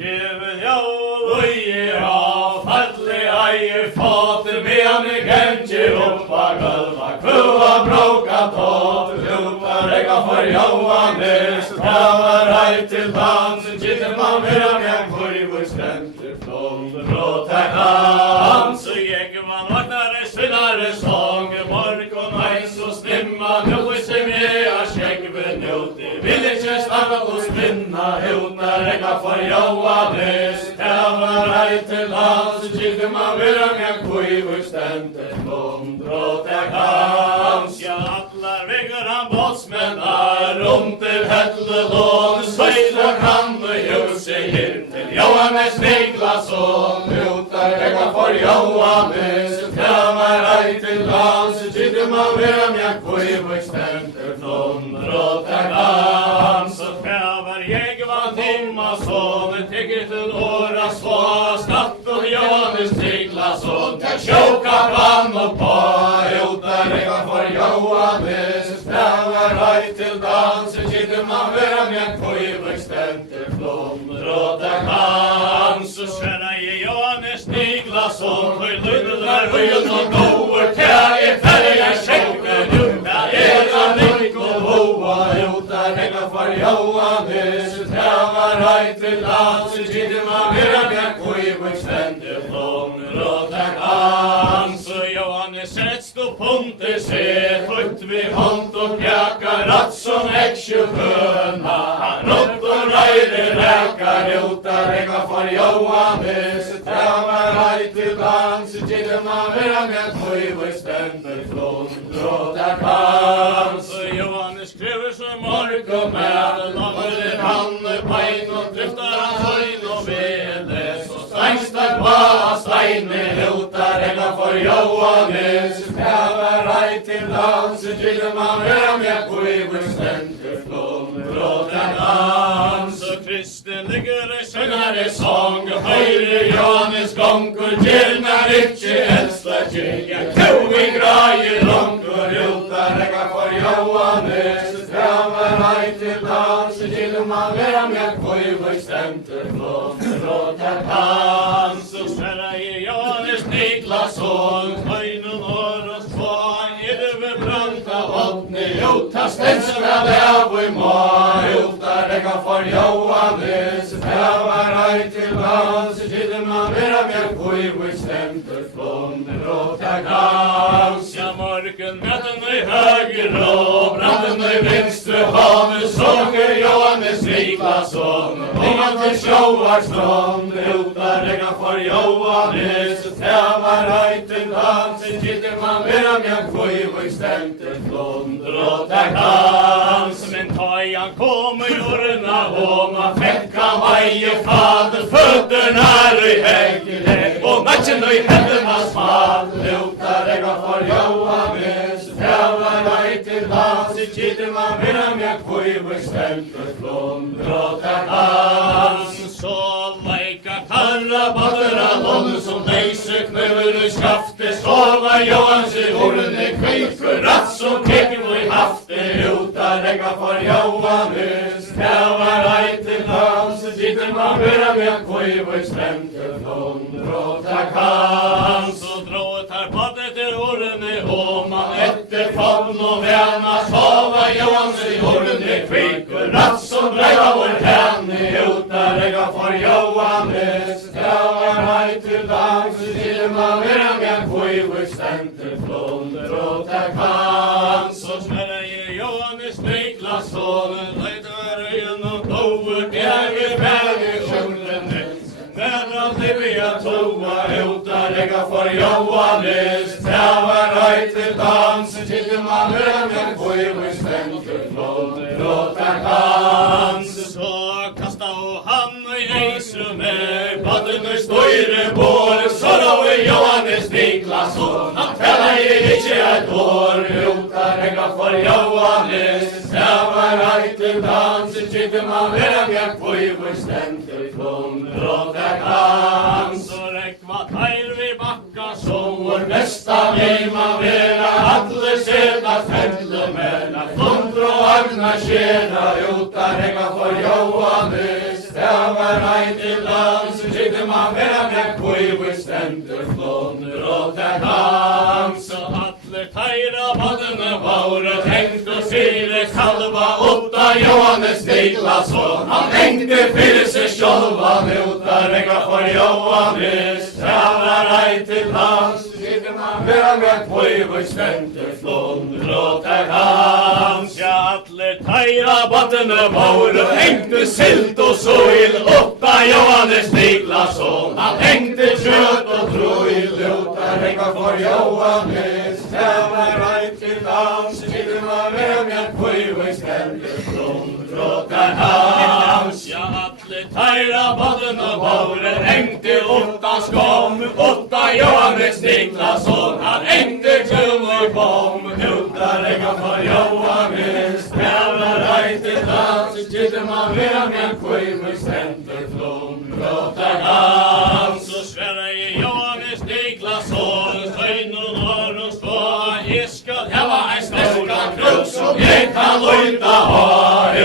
Gjeven jag loje av falli eie fater medan I gentje uppa gulva kvua bråka tot uta rega for Johannes Tavar hei til dans Gitter man medan jeg kvivur stenter flott Bråta dans og man vaknare svinnare sång Morgon eins og stimma nu sem jeg skjegve njuti Vil ikke stanna og spinna uta rega for Johannes Tavar hei til dans Gitter man medan jeg kvivur stenter flott Bråta dans Ja, allar vegar han båtsmennar Rundt til Hellelån Søyla kan og hjuse hir til Johannes Niklasson Utar rega for Johannes Tavar hei til dans Gitter man medan jeg kvivur stenter flott Bråta dans Og tavar jeg var Timmason Tekker til åra svå Skatt og Johannes Niklasson Sjóka fram og på Utar rega for Johannes Tavar hei til dans Gitter man medan jeg kvivur stenter flott Bråta dans Og sverra I Johannes Niklasson Høy lydlar høyen og gåur Tæg færre jeg skjekven Tæg han ikke hoa Utar rega for Johannes Tavar hei til dans Gitter man medan jeg kvivur stenter flott Bråta dans Og Johannes setst og punter seg Høyt vi hånd og pjakar Ratt som eksjøbøna Han rått og reirer rækar Utar rega for Johannes Tavar hei til dans Gitter man medan jeg kvivur stenter flott Bråta dans Og Johannes krever som morgon med Lammer han pein og driftar hans høyn og vele Så steinstar på steine Utar rega for Johannes Tavar hei til dans Gitter man medan jeg kvivur stenter flott Bråta dans Og Kristin ligger I søngare sång Høyre Johannes gongur Gjernar ikkje eldsla kyrkja Tog I greier longur Utar rega for Johannes Tavar hei til dans Gitter man medan jeg kvivur stenter flott Bråta dans Og sverra I Johannes Niklasson Høynun åros två Irve brunta vatni Uta stensra lev I må Utar rega for Johannes Tavar hei til dans Gitter man medan jeg kvivur stenter flott Bråta dans Ja, morgen møten I høyre Og branden I venstre hånd Sånger Johannes Niklasson Om til sjoarstrand Utar rega for Johannes Tavar hei til dans Gitter man medan jeg kvivur stenter flott Bråta dans Men taj han kom I jordna Oma fekk han veie fader Føtterna I hegge Og matchen I hendernas fall Utar rega for Johannes Tavar hei til dans Gitter man medan jeg kvivur stenter flott Bråta dans Så leika karra badra Lånne som leise knøver I skafte Sova Johans I ordene kvikur Ratt som teker I hafte Utar rega for Johannes Tavar hei til dans Gitter man medan jeg kvivur stenter flott Bråta dans Og dråt her padde til ordene man etter favn og vena Sova Johans I ordene kvikur Ratt som dreiva vår henne Utar rega for Johannes Tavar hei til dans Gitter man medan jeg kvivur stenter flott Bråta dans Og sverra I Johannes Niklasson Leitar øyen og gåur Bjerge bæge kjolene Verra Livia toa Utar rega for Johannes Tavar hei til dans Gitter man medan jeg kvivur stenter flott Bråta dans Så kasta og han I eisrume Badden I støyre bår Så rå Johannes Niklasson Han tella I ikkje et år Utar rega for Johannes Tavar hei til dans Gitter man medan jeg kvivur stenter flott Bråta dans Og rekva teir vi bakka Sår mesta vi man vera Alle sedna felle menna Flondro vagnar skera utan regga for Johannes. Det var ei til land, så sitter man vera med kuivu stendur flånur og der dans. Og alle teira vaddene var og tenkt og sire kalva utta Johannes Niklason. Han tenkte fyrir seg sjálvan utan regga for Johannes. Det var ei til land, så sitter man vera med kuivu stendur flånur og der dans. Ja, alle teira vaddene var og tenkte silt og soil utta Johannes Niklason. Han tenkte kjøtt og truil uta regga for Johannes. Det var ei til dans, sitter man vera med kuivu stendur flånur og der dans. Ja, alle teira vaddene var og tenkte utta skom utta Johannes Niklason. Han tenkte kjøtt kom uta regga for Johannes. Det var ei til dans, sitter man vera med kuivu stendur flånur og der dans. Så sverre Johannes Niklason, søgnen har å stå. Jeg skal heva ein stora krok som jeg kan luta ha.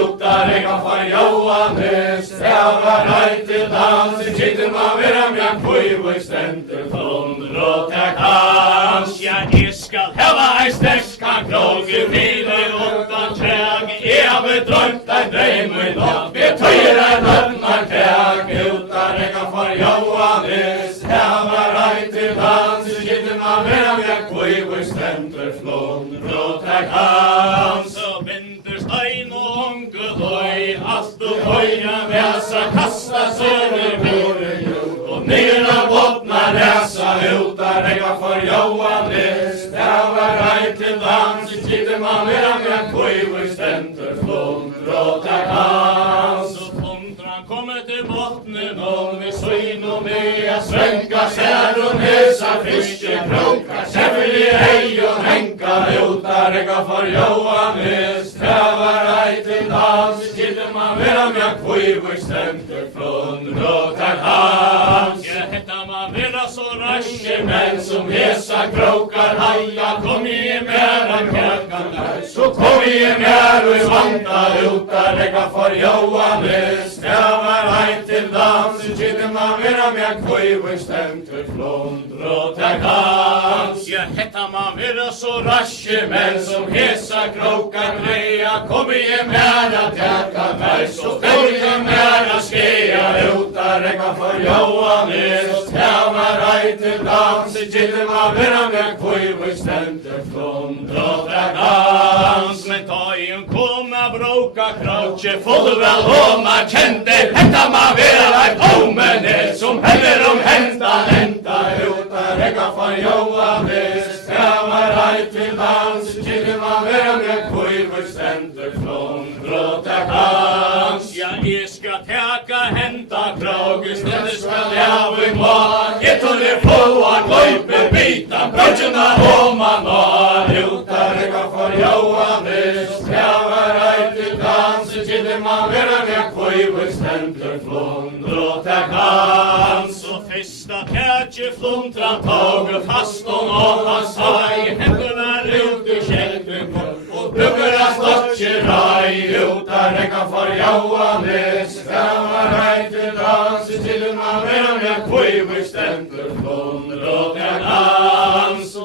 Uta regga for Johannes. Det var ei til dans, sitter man vera med kuivu stendur flånur og der dans. Ja, jeg skal heva ein sterska krok i bilen utan träg. Jeg har drømt ein drøm i natt. Vi tøyer ein høvnarteg utan regga for Johannes. Det var ei til dans, sitter man vera med kuivu stendur flånur og der dans. Så vinter stein og onkeløy, alt og høya væsa, kasta søver vore jord. Og nera botna ræsa uta regga for Johannes. Det var ei til dans, sitter man vera med kuivu stendur flånur og der dans. Så tundran kommer til bottnen og vi søyn og mea svenka sær og nesa fiske kroka. Kjeffer i hei og henka uta regga for Johannes. Det var ei til dans, sitter man vera med kuivu stendur flånur og der dans. Ja, hetta man vera så raske menn som hesa krokar haja. Kom i mera kjærkan der, så kom i mera og svanta uta regga for Johannes. Det var ei til dans, sitter man vera med kuivu stendur flånur og der dans. Ja, hetta man vera så raske menn som hesa krokar haja. Kom i mera kjærkan der, så kom i mera skeia uta regga for Johannes. Det var ei til dans, sitter man vera med kuivu stendur flånur og der dans. Men ta i koma bråka krautje full vel og man kjente hetta man vera ei omene som heller hentan enda uta regga for Johannes. Det var ei til dans, sitter man vera med kuivu stendur flånur og der dans. Ja, jeg skal taka henta kraugis, det skal jeg vi må. Jeg tunne få at løype bitan, brødjena og man var uta regga for Johannes. Det var ei til dans, sitter man vera med kuivu stendur flånur og der dans. Så fyrsta tætje fluntran tog fast og han sa i hendene ut i kjelken og bruker av slotje rai uta regga for Johannes. Det var ei til dans, sitter man vera med kuivu stendur flånur og der dans.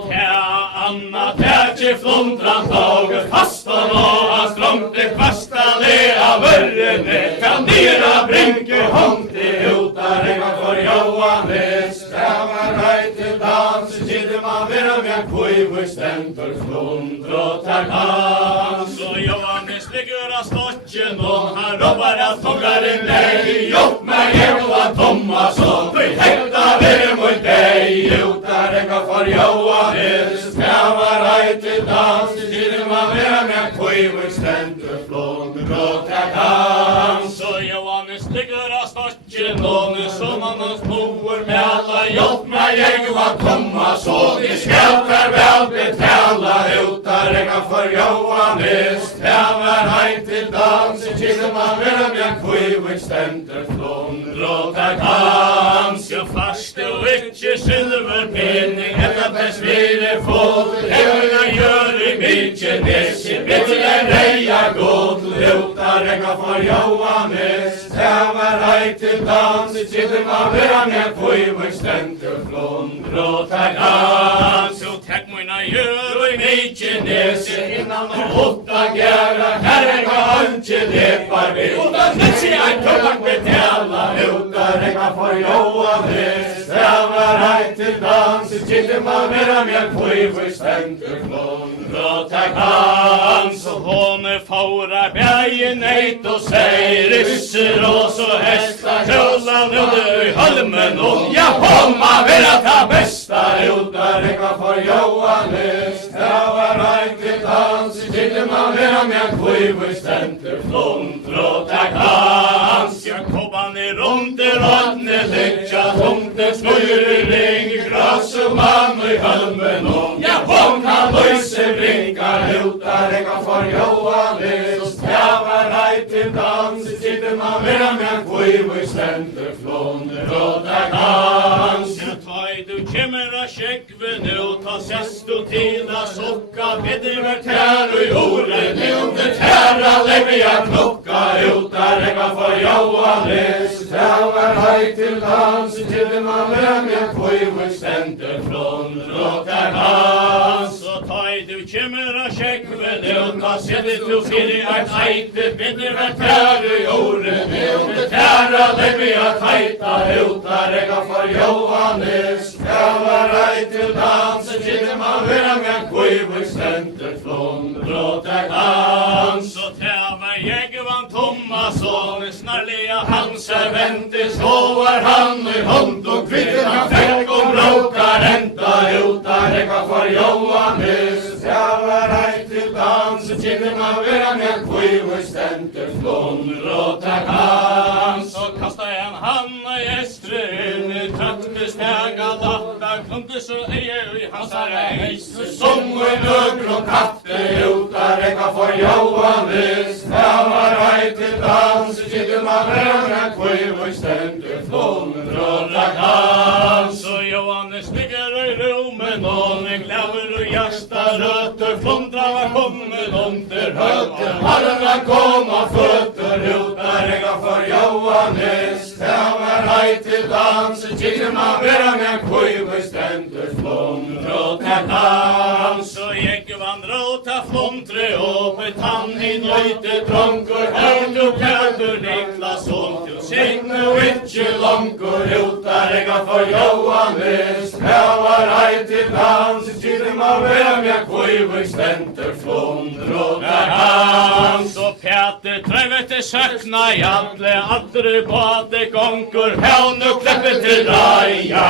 Anna tætje fluntran tog fast og han strømte fasta le av vørrene. Kan dira brinke håndte uta regga for Johannes. Det var ei til dans, sitter man vera med kuivu stendur flånur og der dans. Så Johannes ligger av slotjen og han ropar av tongaren nei. Jopp meg jævla Thomasson, vi hekta vera mot deg uta regga for Johannes. Det var ei til dans, sitter man vera med kuivu stendur flånur og der dans. Så Johannes ligger av slotjen og nu som han snor med alla. Jopp meg jævla Thomasson, vi skal farvel betala uta regga for Johannes. Det var ei til dans, sitter man vera med kuivu stendur flånur og der dans. Ja, fast og ikkje silverpenning, etta best vire full. Evna gjør i mykje, det Hitler reia god, luta regga for Johannes. Det var ei til dans, sitter man vera med kviver stendur flund. Råta dans, og takk mina gjør og i Mykines. Innan og åtta gæra, her regga ønske lepar vi. Utan nitsi ein tobak betala, luta regga for Johannes. Det var ei til dans, sitter man vera med kviver stendur flund. Råta dans, og hon fåra bægen eit og seg, rysser og så hestar, kjola nuder i halmen og ja, homma vera ta besta, uta regga for Johannes. Det var ein til dans, sitter man vera med kviver stendur flund. Råta dans, Jakoban i runder vatne leggja, tomten smøyrer ring, gras og mann i halmen og ja, homma løyse bringa, uta regga for Johannes. Det var ei til dans, sitter man vera med kviver stendur flund. Råta dans, ja, tvei du kjemmer av skjekven ut, ta sest du til a sukka, bedre vært her og i ordet, under tæra levja klokka, uta regga for Johannes. Det var ei til dans, sitter man vera med kviver stendur flund. Råta dans, og tvei du kjemmer av skjekven ut, ta sest du til a teite, bedre vært her og i ordet, under tæra levja teita, uta regga for Johannes. Det var ei til dans, sitter man vera med kviver stendur flund. Råta dans, og det var Jegevan Thomasson, snarliga Hansa vente, så var han i hånd og kvitter han fekk og bråka renta, uta regga for Johannes. Det var ei til dans, sitter man vera med kviver stendur flund. Råta dans, og kasta en hanna i estren, trakte stega latta, klunte så i hansa reis, som en øgron katte, uta regga for Johannes. Det var ei til dans, sitter man vera med kviver stendur flund. Råta dans, og Johannes ligger i rummen, og glæver og hjärsta røtter, flundra var kommen under høtter, harra kom og fötter, uta regga for Johannes. Det var ei til dans, sitter man vera med kviver stendur flund. Råta dans, og Jegevan råta flundre opp, tann i nøyte dronker, hørt og kjøter Niklasson, til signe og ikkje langur, uta regga for Johannes. Det var ei til dans, sitter man vera med kviver stendur flund. Råta dans, og Peter treivet til søkna i alle bade gongur, hevn og kleppet til raja,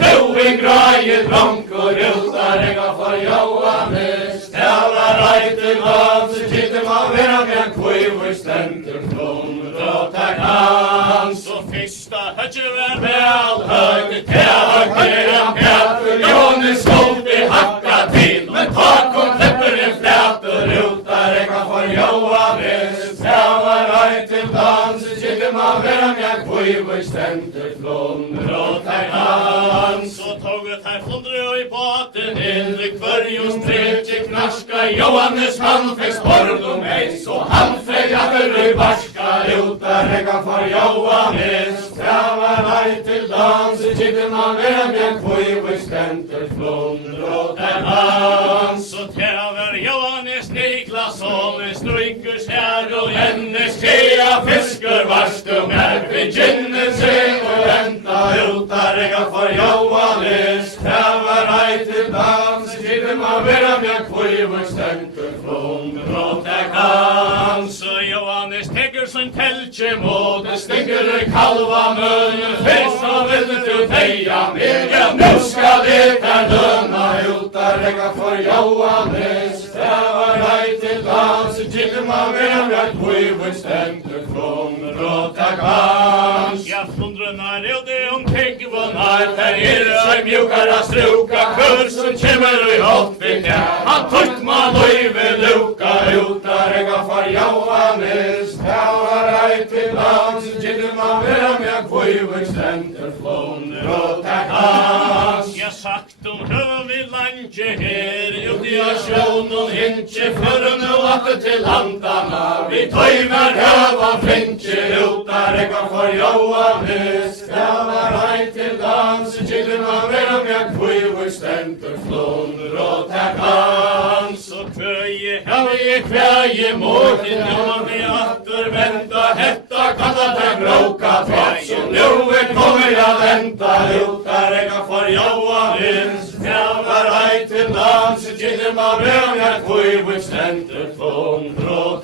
to i graje dronker, uta regga for Johannes. Det var ei til dans, sitter man vera med kviver stendur flund. Råta dans, og fyrsta høgge var vel høg, til høgge Peter, Johannes stod i hakka til, men tak og klepper i flæter, uta regga for Johannes. Det var ei til dans, sitter man vera med kviver stendur flund. Råta dans, og toget her flundre og i båten inn, kvarjus tredje knarska, Johannes han fikk spord om eis, og han fikk atter i barska, uta regga for Johannes. Det var ei til dans, sitter man vera med kviver stendur flund. Råta dans, og det var Johannes Niklasson, stryker skjær og hennes skjea fisker, varstu med begynnelse og venta, uta regga for Johannes. Det var ei til dans, sitter man vera med kviver stendur flund. Råta dans, og Johannes tekur sin teltje mot, stikker i kalva munnen, fyrst og vil du teia meg, ja, nu skal det her døna, uta regga for Johannes. Det var ei til dans, sitter man vera med kviver stendur flund. Råta dans, ja, flundruna rjode tegvunar, der ei mjukara struka, kur som kjemmer i hopping, han tøyt man løyve luka, uta regga for Johannes. Det var ei til dans, sitter man vera med kviver stendur flund. Råta dans, ja, satt lagt höfum vi landje her, uti av sjøen og hintje, føren og atte til landana, vi tøymer høva finche, uta rekka for Johannes, det var hei til dans, kyllen av verom jak kvøy, stendur flåner og takk hans, og kvøye, kvøye, måten, når vi atter venta, hetta kalla takk bråka trots, og nu kommer jeg venta, uta rekka for Johannes, det var hei til dans, kyllen av verom jak kvøy, stendur flåner og